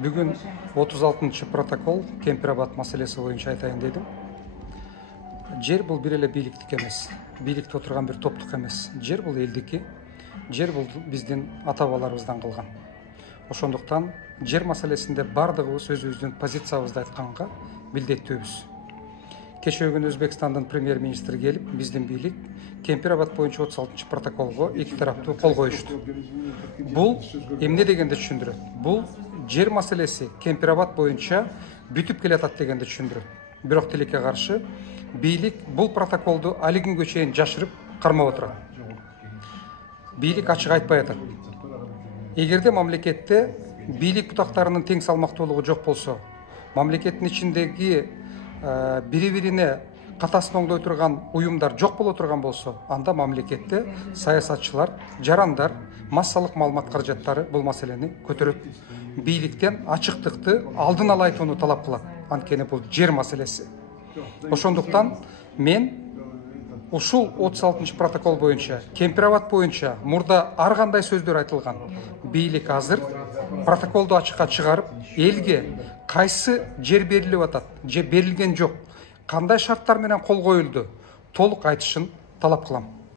Бүгін 36 протокол Кемпир-Абад маселеси боюнча айтайын дедим. Жер бул бир эле бийликтик эмес, бийликте отурган бир топтук эмес. Жер бул элдики, жер бул биздин ата-бабаларыбыздан калган. Ошондуктан жер маселесинде бардыгыбыз өзүбүздүн позициябызды айтканга милдеттүүбүз. Кечээ күнү Өзбекстандын премьер-министри келип, биздин бийлик Кемпир-Абад боюнча 36 протоколго эки тараптуу кол коюшту. Бул эмне дегенди түшүндүрөт? Бул жер маселеси Кемпир-Абад боюнча бүтүп келатат дегенди түшүндүрөт. Бирок тилекке каршы бийлик бул протоколду али күнгө чейин жашырып кармап отурат. Бийлик ачык айтпай атат. Эгерде мамлекетте бийлик бутактарынын тең салмактуулугу жок болсо, мамлекеттин ичиндеги бири-бирине катасын оңдой турган уюмдар жок боло турган болсо, анда мамлекетте саясатчылар, жарандар, массалык маалымат каражаттары бул маселени көтөрөт. Бийликтен ачыктыкты алдын ала айтууну талап кылат. Анткени бул жер маселеси. Ошондуктан мен ушул 36 протокол боюнча, Кемпир-Абад боюнча мурда ар кандай сөздөр айтылган. Бийлик азыр протоколду ачыкка чыгарып, элге кайсы жер берилип атат, же берилген жок, кандай шарттар менен кол коюлду, толук айтышын талап кылам.